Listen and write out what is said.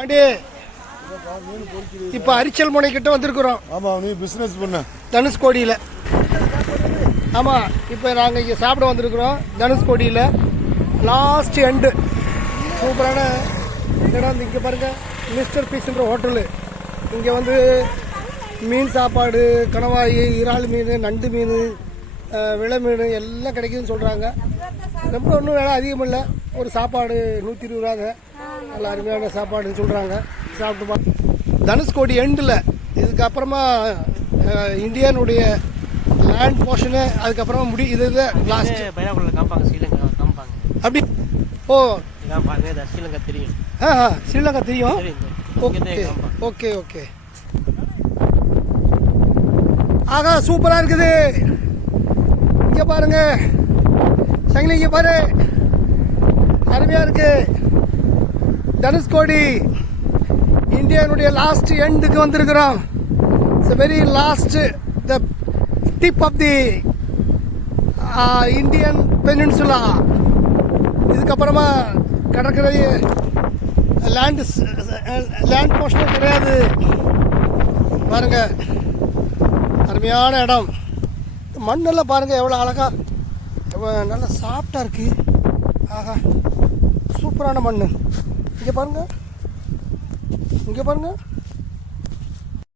Aunty இப்போ அரிச்சல் முனை கிட்ட வந்திருக்கிறோம். ஆமாம், நீ பிஸ்னஸ் பண்ண தனுஷ்கோடியில். ஆமாம், இப்போ நாங்கள் இங்கே சாப்பிட வந்திருக்கிறோம். தனுஷ்கோடியில் லாஸ்ட் எண்டு சூப்பரான இடம். இங்கே பாருங்கள், மிஸ்டர் ஃபிஷ்ன்ற ஹோட்டலு. இங்கே வந்து மீன் சாப்பாடு, கணவாய், இறால் மீன், நண்டு மீன், விலை மீன் எல்லாம் கிடைக்குதுன்னு சொல்கிறாங்க. ரொம்ப ஒன்றும் வேலை அதிகம் இல்லை. ஒரு சாப்பாடு 120 ரூபாங்க. நல்ல அருமையான சாப்பாடுன்னு சொல்கிறாங்க. சாப்பிட்டு தனுஷ்கோடி எண்டில். இதுக்கப்புறமா இந்தியானுடைய லேண்ட் போர்ஷனு, அதுக்கப்புறமா இது லாஸ்ட் அப்படி. ஓ, ஸ்ரீலங்கா தெரியும். ஸ்ரீலங்கா தெரியும். Okay okay okay. ஆகா, சூப்பராக இருக்குது. இங்கே பாருங்க சங்கிலி, இங்கே பாரு, அருமையாக இருக்கு. தனுஷ்கோடி இந்தியானுடைய லாஸ்ட் எண்டுக்கு வந்திருக்கிறோம். It's very last, the tip of the Indian peninsula. இதுக்கப்புறமா கடற்கரை லேண்ட் போர்ஷன் கிடையாது. பாருங்க, அருமையான இடம். மண்ணெல்லாம் பாருங்க எவ்வளோ அழகா, நல்லா சாஃப்டாக இருக்கு. ஆஹா, சூப்பரான மண். இங்கே பாருங்க, இங்கே பாருங்க.